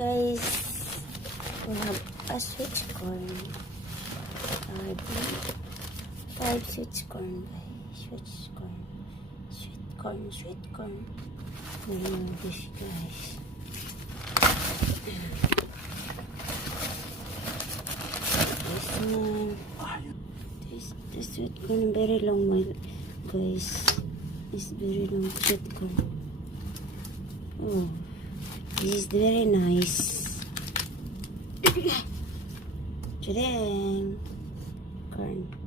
Guys, we have a sweet corn. Five sweet corn, guys. Sweet corn. This, guys. This one. This sweet corn, very long, my guys. This very long sweet corn. Oh, this is very nice. Chideng. Corn.